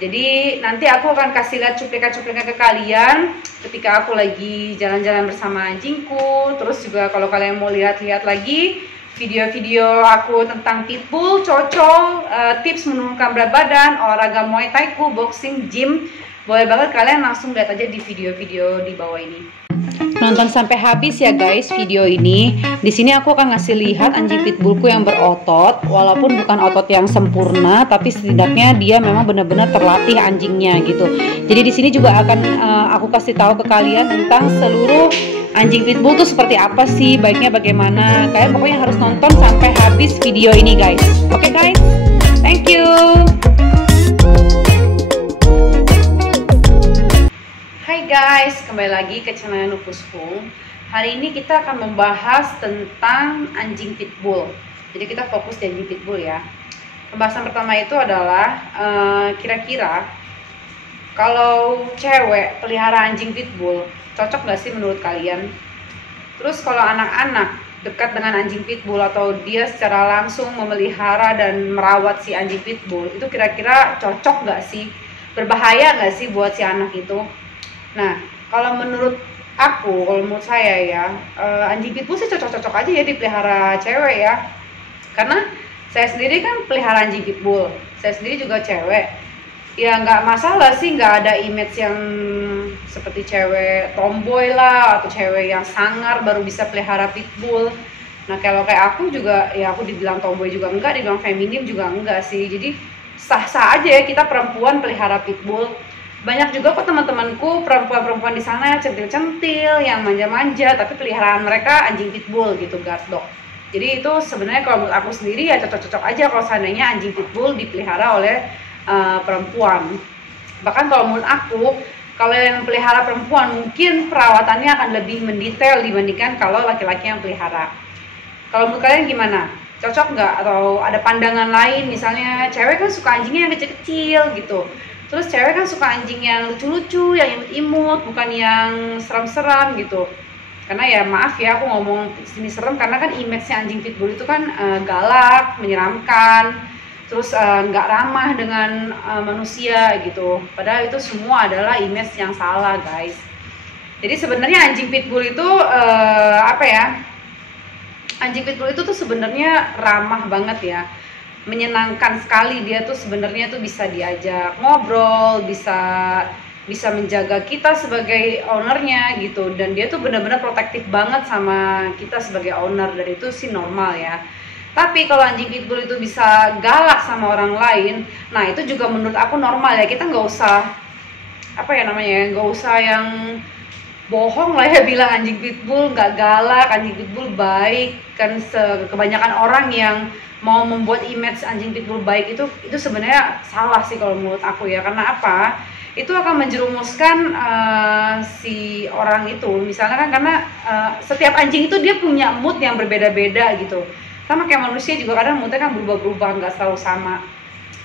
Jadi nanti aku akan kasih lihat cuplikan-cuplikan ke kalian ketika aku lagi jalan-jalan bersama anjingku. Terus juga kalau kalian mau lihat-lihat lagi video-video aku tentang pitbull, cocol, tips menurunkan berat badan, olahraga muay thai, boxing, gym, boleh banget kalian langsung lihat aja di video-video di bawah ini. Nonton sampai habis ya guys video ini. Di sini aku akan ngasih lihat anjing pitbullku yang berotot, walaupun bukan otot yang sempurna, tapi setidaknya dia memang benar-benar terlatih anjingnya gitu. Jadi di sini juga akan aku kasih tahu ke kalian tentang seluruh anjing pitbull tuh seperti apa sih, baiknya bagaimana. Kalian pokoknya harus nonton sampai habis video ini guys. Oke guys, thank you. Hai guys, kembali lagi ke channel Nupuspung. Hari ini kita akan membahas tentang anjing pitbull. Jadi kita fokus di anjing pitbull ya. Pembahasan pertama itu adalah kira-kira kalau cewek pelihara anjing pitbull cocok gak sih menurut kalian? Terus kalau anak-anak dekat dengan anjing pitbull atau dia secara langsung memelihara dan merawat si anjing pitbull, itu kira-kira cocok gak sih? Berbahaya gak sih buat si anak itu? Nah, kalau menurut aku, kalau menurut saya ya, anjing pitbull sih cocok-cocok aja ya dipelihara cewek ya. Karena saya sendiri kan pelihara anjing pitbull, saya sendiri juga cewek. Ya nggak masalah sih, nggak ada image yang seperti cewek tomboy lah, atau cewek yang sangar baru bisa pelihara pitbull. Nah kalau kayak aku juga, ya aku dibilang tomboy juga enggak, dibilang feminim juga enggak sih. Jadi sah-sah aja ya kita perempuan pelihara pitbull. Banyak juga kok teman-temanku perempuan-perempuan di sana centil-centil, yang manja-manja, tapi peliharaan mereka anjing pitbull gitu, guard dog. Jadi itu sebenarnya kalau menurut aku sendiri ya cocok-cocok aja kalau seandainya anjing pitbull dipelihara oleh perempuan. Bahkan kalau menurut aku, kalau yang pelihara perempuan mungkin perawatannya akan lebih mendetail dibandingkan kalau laki-laki yang pelihara. Kalau menurut kalian gimana? Cocok nggak? Atau ada pandangan lain? Misalnya cewek kan suka anjingnya yang kecil-kecil gitu. Terus cewek kan suka anjing yang lucu-lucu, yang imut-imut, bukan yang seram-seram gitu. Karena ya maaf ya aku ngomong sini serem karena kan image-nya anjing pitbull itu kan galak, menyeramkan, terus nggak ramah dengan manusia gitu. Padahal itu semua adalah image yang salah guys. Jadi sebenarnya anjing pitbull itu apa ya? Anjing pitbull itu tuh sebenarnya ramah banget ya. Menyenangkan sekali, dia tuh sebenarnya tuh bisa diajak ngobrol, bisa menjaga kita sebagai ownernya gitu, dan dia tuh benar-benar protektif banget sama kita sebagai owner, dan itu sih normal ya. Tapi kalau anjing pitbull itu bisa galak sama orang lain, nah itu juga menurut aku normal ya. Kita nggak usah apa ya namanya, nggak usah yang bohong lah ya bilang anjing pitbull nggak galak, anjing pitbull baik. Kan kebanyakan orang yang mau membuat image anjing pitbull baik itu sebenarnya salah sih kalau menurut aku ya. Karena apa? Itu akan menjerumuskan si orang itu. Misalnya kan karena setiap anjing itu dia punya mood yang berbeda-beda gitu. Sama kayak manusia juga kadang moodnya kan berubah-berubah, nggak selalu sama.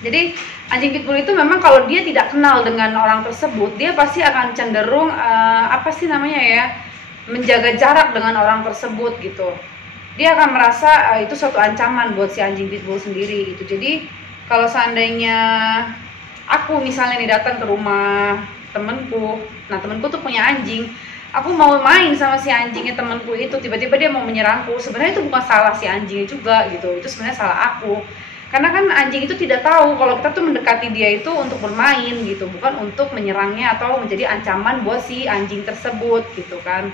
Jadi anjing pitbull itu memang kalau dia tidak kenal dengan orang tersebut, dia pasti akan cenderung apa sih namanya ya, menjaga jarak dengan orang tersebut gitu. Dia akan merasa itu suatu ancaman buat si anjing pitbull sendiri gitu. Jadi kalau seandainya aku misalnya nih datang ke rumah temenku, nah temenku tuh punya anjing, aku mau main sama si anjingnya temenku itu, tiba-tiba dia mau menyerangku, sebenarnya itu bukan salah si anjingnya juga gitu, itu sebenarnya salah aku. Karena kan anjing itu tidak tahu kalau kita tuh mendekati dia itu untuk bermain gitu, bukan untuk menyerangnya atau menjadi ancaman buat si anjing tersebut gitu kan.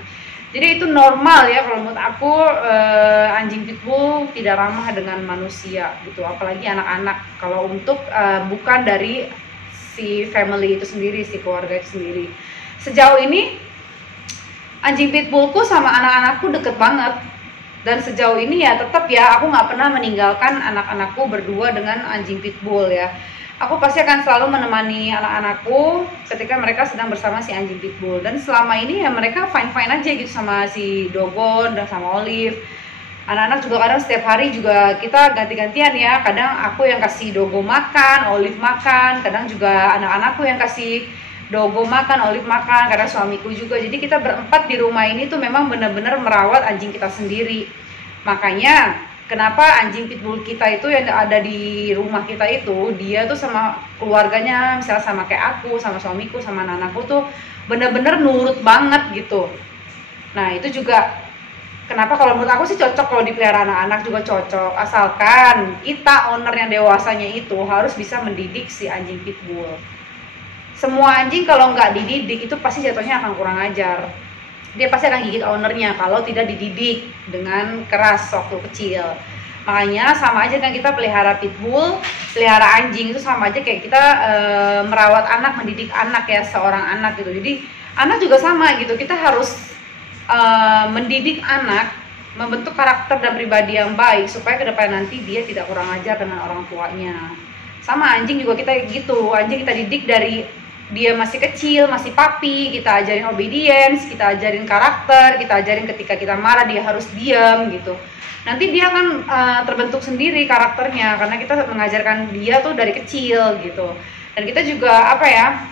Jadi itu normal ya kalau menurut aku, anjing pitbull tidak ramah dengan manusia gitu, apalagi anak-anak kalau untuk bukan dari si family itu sendiri, si keluarga itu sendiri. Sejauh ini anjing pitbullku sama anak-anakku deket banget, dan sejauh ini ya tetap ya aku nggak pernah meninggalkan anak-anakku berdua dengan anjing pitbull ya. Aku pasti akan selalu menemani anak-anakku ketika mereka sedang bersama si anjing pitbull. Dan selama ini ya mereka fine-fine aja gitu sama si Dogon dan sama Olive. Anak-anak juga kadang setiap hari juga kita ganti-gantian ya. Kadang aku yang kasih Dogo makan, Olive makan. Kadang juga anak-anakku yang kasih Dogo makan, Olive makan. Kadang suamiku juga. Jadi kita berempat di rumah ini tuh memang benar-benar merawat anjing kita sendiri. Makanya kenapa anjing pitbull kita itu yang ada di rumah kita itu, dia tuh sama keluarganya, misalnya sama kayak aku, sama suamiku, sama anakku tuh bener-bener nurut banget gitu. Nah itu juga kenapa kalau menurut aku sih cocok kalau dipelihara anak-anak juga cocok, asalkan kita owner yang dewasanya itu harus bisa mendidik si anjing pitbull. Semua anjing kalau nggak dididik itu pasti jatuhnya akan kurang ajar. Dia pasti akan gigit ownernya kalau tidak dididik dengan keras waktu kecil. Makanya sama aja kan kita pelihara pitbull, pelihara anjing itu sama aja kayak kita merawat anak, mendidik anak ya, seorang anak gitu. Jadi anak juga sama gitu, kita harus mendidik anak, membentuk karakter dan pribadi yang baik supaya ke depan nanti dia tidak kurang ajar dengan orang tuanya. Sama anjing juga kita gitu, anjing kita didik dari dia masih kecil, masih puppy, kita ajarin obedience, kita ajarin karakter, kita ajarin ketika kita marah dia harus diam gitu. Nanti dia akan terbentuk sendiri karakternya karena kita mengajarkan dia tuh dari kecil gitu. Dan kita juga apa ya,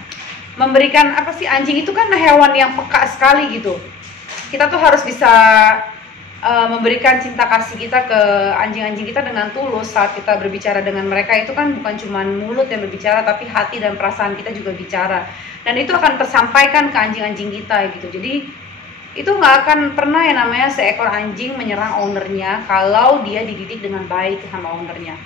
memberikan apa sih, anjing itu kan hewan yang peka sekali gitu. Kita tuh harus bisa memberikan cinta kasih kita ke anjing-anjing kita dengan tulus. Saat kita berbicara dengan mereka itu kan bukan cuma mulut yang berbicara, tapi hati dan perasaan kita juga bicara, dan itu akan tersampaikan ke anjing-anjing kita gitu. Jadi itu nggak akan pernah yang namanya seekor anjing menyerang ownernya kalau dia dididik dengan baik sama ownernya.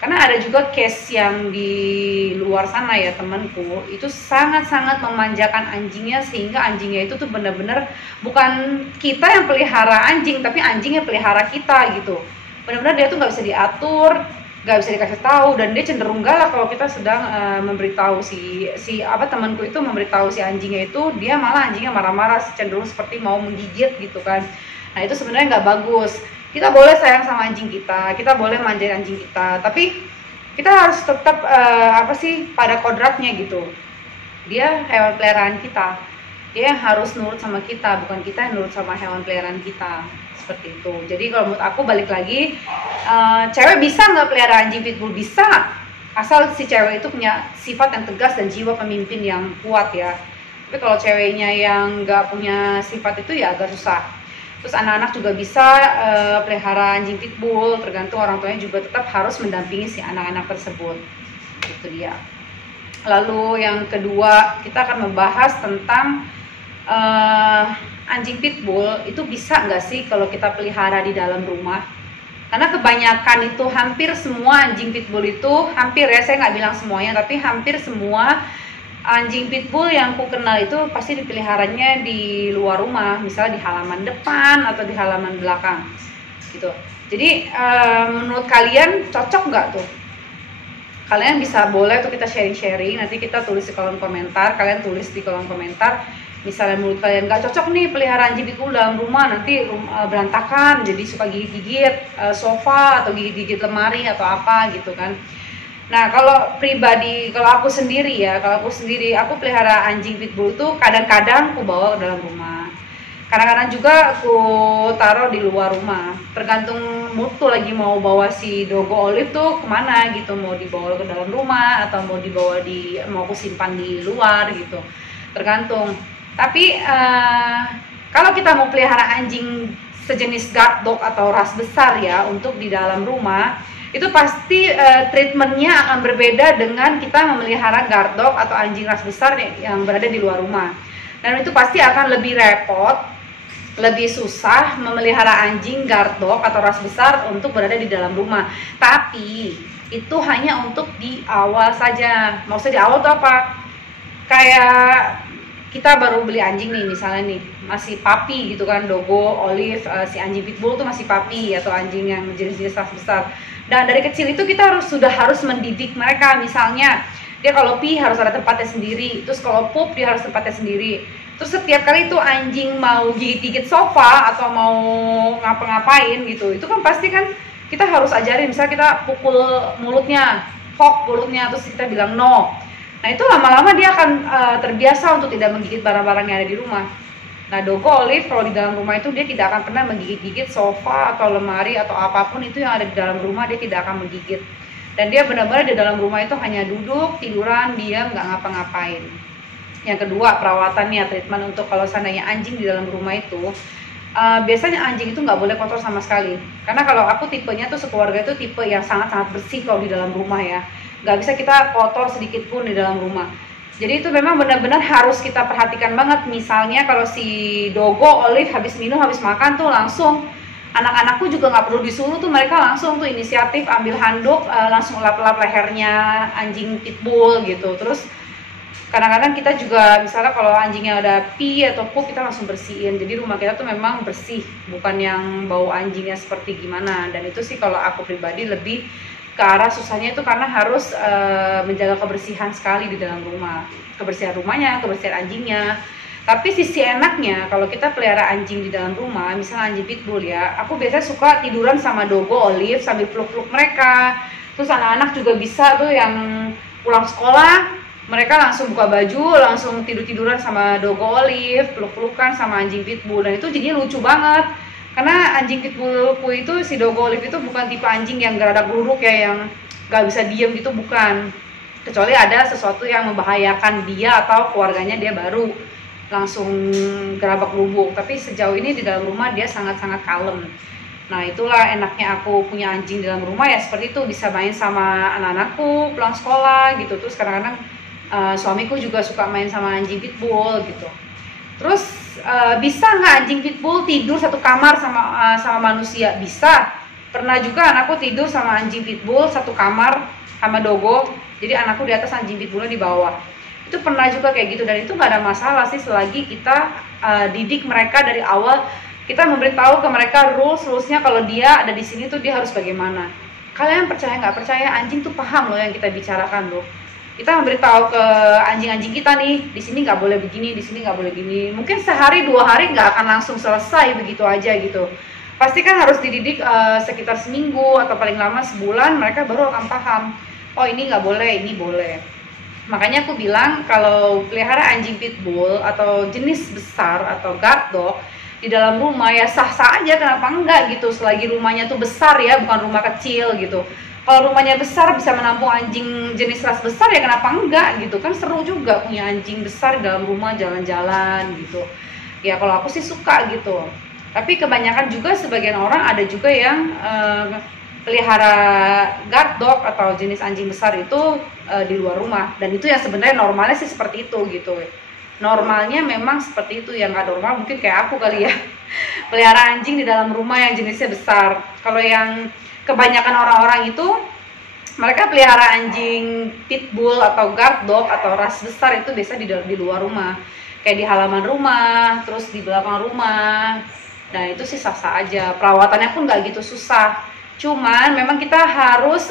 Karena ada juga case yang di luar sana ya, temanku itu sangat-sangat memanjakan anjingnya sehingga anjingnya itu tuh bener-bener bukan kita yang pelihara anjing, tapi anjingnya pelihara kita gitu. Bener-bener dia tuh nggak bisa diatur, nggak bisa dikasih tahu, dan dia cenderung galak kalau kita sedang memberitahu si temanku itu memberitahu si anjingnya itu, dia malah anjingnya marah-marah, cenderung seperti mau menggigit gitu kan. Nah itu sebenarnya nggak bagus. Kita boleh sayang sama anjing kita boleh manjain anjing kita, tapi kita harus tetap pada kodratnya gitu. Dia hewan peliharaan kita, dia harus nurut sama kita, bukan kita yang nurut sama hewan peliharaan kita, seperti itu. Jadi kalau menurut aku balik lagi, cewek bisa nggak pelihara anjing pitbull? Bisa, asal si cewek itu punya sifat yang tegas dan jiwa pemimpin yang kuat ya. Tapi kalau ceweknya yang nggak punya sifat itu ya agak susah. Terus anak-anak juga bisa pelihara anjing pitbull, tergantung orang tuanya juga tetap harus mendampingi si anak-anak tersebut. Itu dia. Lalu yang kedua, kita akan membahas tentang anjing pitbull itu bisa nggak sih kalau kita pelihara di dalam rumah? Karena kebanyakan itu, hampir semua anjing pitbull itu, hampir ya, saya nggak bilang semuanya, tapi hampir semua anjing pitbull yang ku kenal itu pasti dipeliharanya di luar rumah, misalnya di halaman depan atau di halaman belakang gitu. Jadi menurut kalian cocok nggak tuh? Kalian bisa, boleh tuh kita sharing-sharing, nanti kita tulis di kolom komentar, kalian tulis di kolom komentar. Misalnya menurut kalian nggak cocok nih pelihara anjing pitbull dalam rumah, nanti berantakan, jadi suka gigit-gigit sofa atau gigit-gigit lemari atau apa gitu kan. Nah kalau pribadi, kalau aku sendiri, aku pelihara anjing pitbull tuh kadang-kadang aku bawa ke dalam rumah, kadang-kadang juga aku taruh di luar rumah, tergantung mood tuh lagi mau bawa si dogo Olive tuh kemana gitu, mau dibawa ke dalam rumah atau mau mau aku simpan di luar gitu, tergantung. Tapi kalau kita mau pelihara anjing sejenis guard dog atau ras besar ya untuk di dalam rumah, itu pasti treatmentnya akan berbeda dengan kita memelihara guard dog atau anjing ras besar yang berada di luar rumah. Dan itu pasti akan lebih repot, lebih susah memelihara anjing guard dog atau ras besar untuk berada di dalam rumah. Tapi itu hanya untuk di awal saja. Maksudnya di awal tuh apa? Kayak kita baru beli anjing nih, misalnya nih masih puppy gitu kan, dogo, Olive, si anjing pitbull tuh masih puppy atau anjing yang jenis-jenis ras besar. Dan dari kecil itu kita sudah harus mendidik mereka. Misalnya dia kalau pee harus ada tempatnya sendiri, terus kalau pup dia harus tempatnya sendiri. Terus setiap kali itu anjing mau gigit-gigit sofa atau mau ngapa-ngapain gitu, itu kan pasti kan kita harus ajarin. Misalnya kita pukul mulutnya, fok mulutnya, terus kita bilang no. Nah itu lama-lama dia akan terbiasa untuk tidak menggigit barang-barang yang ada di rumah. Nah dogo Olive kalau di dalam rumah itu dia tidak akan pernah menggigit-gigit sofa atau lemari atau apapun itu yang ada di dalam rumah, dia tidak akan menggigit. Dan dia benar-benar di dalam rumah itu hanya duduk, tiduran, diam, nggak ngapa-ngapain. Yang kedua, perawatannya, treatment untuk kalau seandainya anjing di dalam rumah itu Biasanya anjing itu nggak boleh kotor sama sekali, karena kalau aku tipenya tuh sekeluarga itu tipe yang sangat-sangat bersih kalau di dalam rumah ya, nggak bisa kita kotor sedikit pun di dalam rumah. Jadi itu memang benar-benar harus kita perhatikan banget. Misalnya kalau si Dogo, Olive habis minum, habis makan tuh langsung, anak-anakku juga nggak perlu disuruh tuh, mereka langsung tuh inisiatif ambil handuk, langsung lap-lap lehernya anjing pitbull gitu. Terus kadang-kadang kita juga misalnya kalau anjingnya ada pee atau pup, kita langsung bersihin. Jadi rumah kita tuh memang bersih, bukan yang bau anjingnya seperti gimana. Dan itu sih kalau aku pribadi lebih ke arah susahnya itu karena harus menjaga kebersihan sekali di dalam rumah, kebersihan rumahnya, kebersihan anjingnya. Tapi sisi enaknya kalau kita pelihara anjing di dalam rumah, misalnya anjing pitbull ya, aku biasanya suka tiduran sama Dogo, Olive sambil peluk-peluk mereka. Terus anak-anak juga bisa tuh yang pulang sekolah, mereka langsung buka baju, langsung tidur-tiduran sama Dogo, Olive, peluk-pelukan sama anjing pitbull. Dan itu jadinya lucu banget, karena anjing pitbullku itu, si Dogo, Olive itu bukan tipe anjing yang geradak geruduk ya, yang gak bisa diem gitu, bukan. Kecuali ada sesuatu yang membahayakan dia atau keluarganya, dia baru langsung gerabak gerubuk. Tapi sejauh ini di dalam rumah dia sangat-sangat kalem. Nah itulah enaknya aku punya anjing di dalam rumah ya, seperti itu, bisa main sama anak-anakku pulang sekolah gitu. Terus kadang-kadang suamiku juga suka main sama anjing pitbull gitu. Terus bisa nggak anjing pitbull tidur satu kamar sama manusia? Bisa. Pernah juga anakku tidur sama anjing pitbull satu kamar sama Dogo. Jadi anakku di atas, anjing pitbullnya di bawah. Itu pernah juga kayak gitu, dan itu nggak ada masalah sih selagi kita didik mereka dari awal. Kita memberitahu ke mereka rulesnya, kalau dia ada di sini tuh dia harus bagaimana. Kalian percaya nggak percaya, anjing tuh paham loh yang kita bicarakan loh. Kita memberitahu ke anjing-anjing kita nih, di sini nggak boleh begini, di sini nggak boleh gini. Mungkin sehari 2 hari nggak akan langsung selesai begitu aja gitu. Pasti kan harus dididik sekitar seminggu atau paling lama sebulan, mereka baru akan paham. Oh ini nggak boleh, ini boleh. Makanya aku bilang kalau pelihara anjing pitbull atau jenis besar atau guard dog di dalam rumah ya sah-sah aja, kenapa enggak gitu, selagi rumahnya tuh besar ya, bukan rumah kecil gitu. Kalau rumahnya besar bisa menampung anjing jenis ras besar ya kenapa enggak gitu, kan seru juga punya anjing besar di dalam rumah, jalan-jalan gitu. Ya kalau aku sih suka gitu. Tapi kebanyakan juga sebagian orang ada juga yang pelihara guard dog atau jenis anjing besar itu di luar rumah, dan itu yang sebenarnya normalnya sih seperti itu gitu. Normalnya memang seperti itu, yang nggak normal mungkin kayak aku kali ya, pelihara anjing di dalam rumah yang jenisnya besar. Kalau yang kebanyakan orang-orang itu mereka pelihara anjing pitbull atau guard dog atau ras besar itu biasa di luar rumah, kayak di halaman rumah, terus di belakang rumah. Nah itu sih sah-sah aja, perawatannya pun nggak gitu susah. Cuman memang kita harus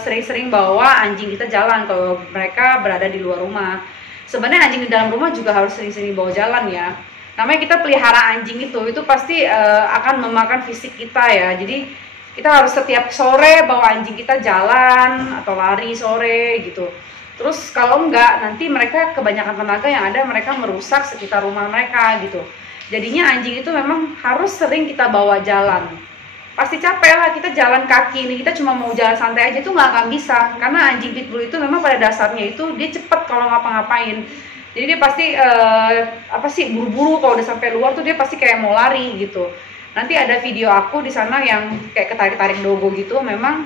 sering-sering bawa anjing kita jalan kalau mereka berada di luar rumah. Sebenarnya anjing di dalam rumah juga harus sering-sering bawa jalan ya. Namanya kita pelihara anjing itu pasti akan memakan fisik kita ya. Jadi kita harus setiap sore bawa anjing kita jalan atau lari sore gitu. Terus kalau enggak, nanti mereka kebanyakan tenaga yang ada, mereka merusak sekitar rumah mereka gitu. Jadinya anjing itu memang harus sering kita bawa jalan. Pasti capek lah kita jalan kaki nih, kita cuma mau jalan santai aja itu nggak akan bisa, karena anjing pitbull itu memang pada dasarnya itu dia cepet kalau ngapa-ngapain. Jadi dia pasti buru-buru, kalau udah sampai luar tuh dia pasti kayak mau lari gitu. Nanti ada video aku di sana yang kayak ketarik-tarik Dogo gitu. Memang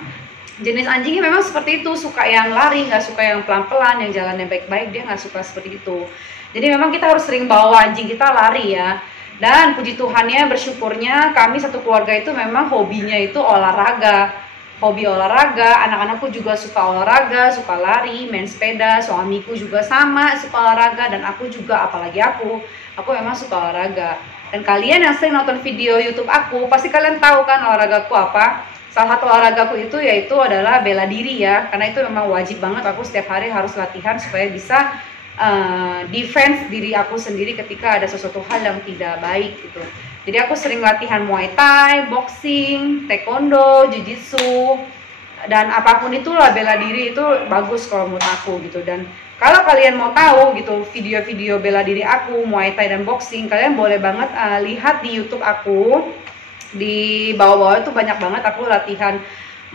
jenis anjingnya memang seperti itu, suka yang lari, nggak suka yang pelan-pelan, yang jalannya baik-baik, dia nggak suka seperti itu. Jadi memang kita harus sering bawa anjing kita lari ya. Dan puji Tuhannya, bersyukurnya kami satu keluarga itu memang hobinya itu olahraga. Hobi olahraga, anak-anakku juga suka olahraga, suka lari, main sepeda, suamiku juga sama suka olahraga, dan aku juga, apalagi aku memang suka olahraga. Dan kalian yang sering nonton video YouTube aku, pasti kalian tahu kan olahragaku apa. Salah satu olahragaku itu yaitu adalah bela diri ya, karena itu memang wajib banget, aku setiap hari harus latihan supaya bisa defense diri aku sendiri ketika ada sesuatu hal yang tidak baik gitu. Jadi aku sering latihan Muay Thai, boxing, taekwondo, jiu-jitsu, dan apapun itulah, bela diri itu bagus kalau menurut aku gitu. Dan kalau kalian mau tahu gitu video-video bela diri aku, Muay Thai dan boxing, kalian boleh banget lihat di YouTube aku. Di bawah-bawah itu banyak banget aku latihan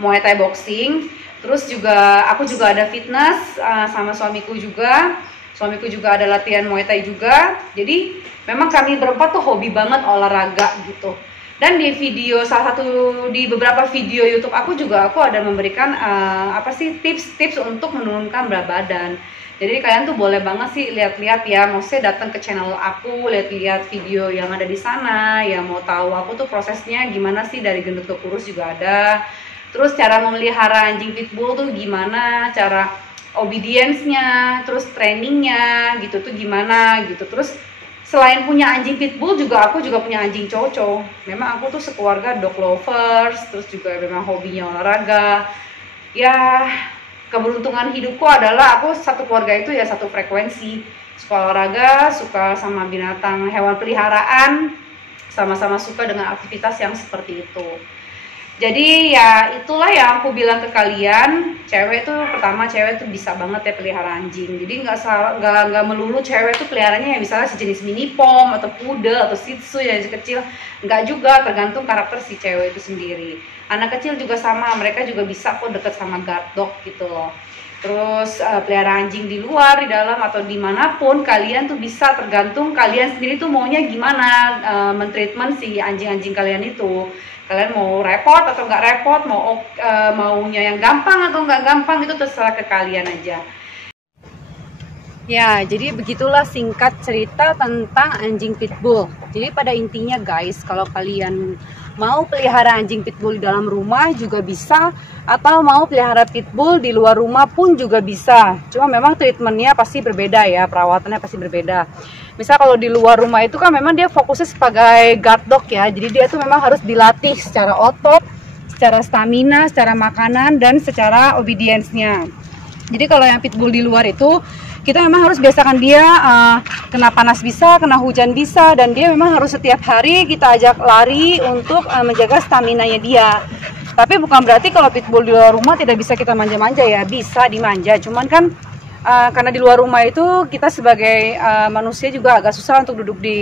Muay Thai, boxing. Terus juga aku juga ada fitness sama suamiku juga. Suamiku juga ada latihan Muay Thai juga. Jadi memang kami berempat tuh hobi banget olahraga gitu. Dan di video di beberapa video YouTube aku juga aku ada memberikan tips-tips untuk menurunkan berat badan. Jadi kalian tuh boleh banget sih lihat-lihat ya, maksudnya datang ke channel aku, lihat-lihat video yang ada di sana, ya mau tahu aku tuh prosesnya gimana sih dari gendut ke kurus juga ada. Terus cara memelihara anjing pitbull tuh gimana, cara obedience-nya, terus trainingnya gitu tuh gimana gitu. Terus selain punya anjing pitbull juga aku juga punya anjing coco. Memang aku tuh sekeluarga dog lovers, terus juga memang hobinya olahraga. Ya keberuntungan hidupku adalah aku satu keluarga itu ya satu frekuensi, suka olahraga, suka sama binatang hewan peliharaan, sama-sama suka dengan aktivitas yang seperti itu. Jadi ya itulah yang aku bilang ke kalian, cewek tuh pertama cewek tuh bisa banget ya pelihara anjing. Jadi nggak melulu cewek tuh peliharanya ya misalnya sejenis mini pom atau poodle atau shih tzu yang kecil, nggak juga, tergantung karakter si cewek itu sendiri. Anak kecil juga sama, mereka juga bisa kok deket sama guard dog gitu loh. Terus pelihara anjing di luar, di dalam atau dimanapun kalian tuh bisa, tergantung kalian sendiri tuh maunya gimana mentreatment si anjing-anjing kalian itu. Kalian mau repot atau nggak repot, maunya yang gampang atau nggak gampang, itu terserah ke kalian aja. Ya, jadi begitulah singkat cerita tentang anjing pitbull. Jadi pada intinya guys, kalau kalian mau pelihara anjing pitbull di dalam rumah juga bisa, atau mau pelihara pitbull di luar rumah pun juga bisa. Cuma memang treatmentnya pasti berbeda ya, perawatannya pasti berbeda. Misal kalau di luar rumah itu kan memang dia fokusnya sebagai guard dog ya, jadi dia tuh memang harus dilatih secara otot, secara stamina, secara makanan, dan secara obedience-nya. Jadi kalau yang pitbull di luar itu kita memang harus biasakan dia kena panas bisa, kena hujan bisa, dan dia memang harus setiap hari kita ajak lari untuk menjaga stamina-nya dia. Tapi bukan berarti kalau pitbull di luar rumah tidak bisa kita manja-manja ya, bisa dimanja. Cuman kan karena di luar rumah itu kita sebagai manusia juga agak susah untuk duduk di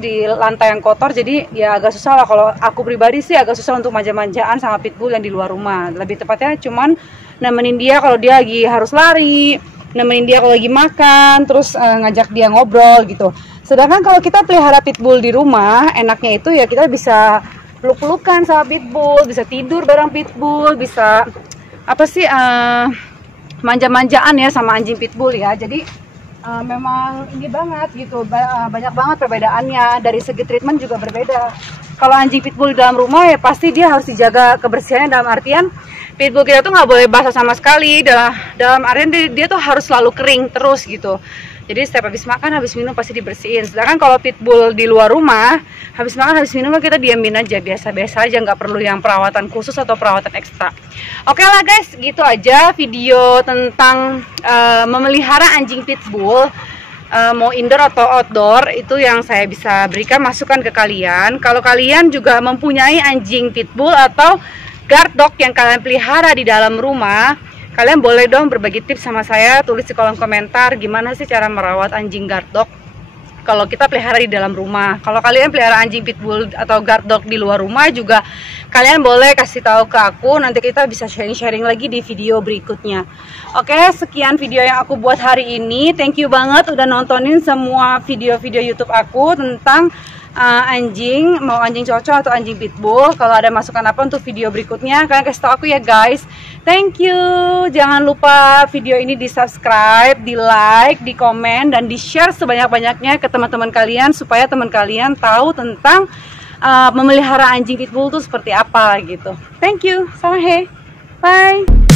di lantai yang kotor, jadi ya agak susah lah. Kalau aku pribadi sih agak susah untuk manja-manjaan sama pitbull yang di luar rumah. Lebih tepatnya cuman nemenin dia kalau dia lagi harus lari, nemenin dia kalau lagi makan, terus ngajak dia ngobrol gitu. Sedangkan kalau kita pelihara pitbull di rumah, enaknya itu ya kita bisa peluk-pelukan sama pitbull, bisa tidur bareng pitbull, bisa manja-manjaan ya sama anjing pitbull ya. Jadi memang ini banget gitu, banyak banget perbedaannya. Dari segi treatment juga berbeda. Kalau anjing pitbull di dalam rumah ya pasti dia harus dijaga kebersihannya, dalam artian pitbull kita tuh nggak boleh basah sama sekali, dalam artian dia tuh harus selalu kering terus gitu. Jadi setiap habis makan, habis minum pasti dibersihin. Sedangkan kalau pitbull di luar rumah, habis makan, habis minum kita diamin aja, biasa-biasa aja, nggak perlu yang perawatan khusus atau perawatan ekstra. Oke lah guys, gitu aja video tentang memelihara anjing pitbull. Mau indoor atau outdoor, itu yang saya bisa berikan masukan ke kalian. Kalau kalian juga mempunyai anjing pitbull atau guard dog yang kalian pelihara di dalam rumah, kalian boleh dong berbagi tips sama saya, tulis di kolom komentar gimana sih cara merawat anjing guard dog kalau kita pelihara di dalam rumah. Kalau kalian pelihara anjing pitbull atau guard dog di luar rumah juga, kalian boleh kasih tahu ke aku, nanti kita bisa sharing-sharing lagi di video berikutnya. Oke, sekian video yang aku buat hari ini. Thank you banget udah nontonin semua video-video YouTube aku tentang anjing, mau anjing cocok atau anjing pitbull. Kalau ada masukan apa untuk video berikutnya, kalian kasih tau aku ya guys. Thank you. Jangan lupa video ini di subscribe, di like, di komen, dan di share sebanyak-banyaknya ke teman-teman kalian, supaya teman kalian tahu tentang memelihara anjing pitbull itu seperti apa gitu. Thank you. Salam he. Bye.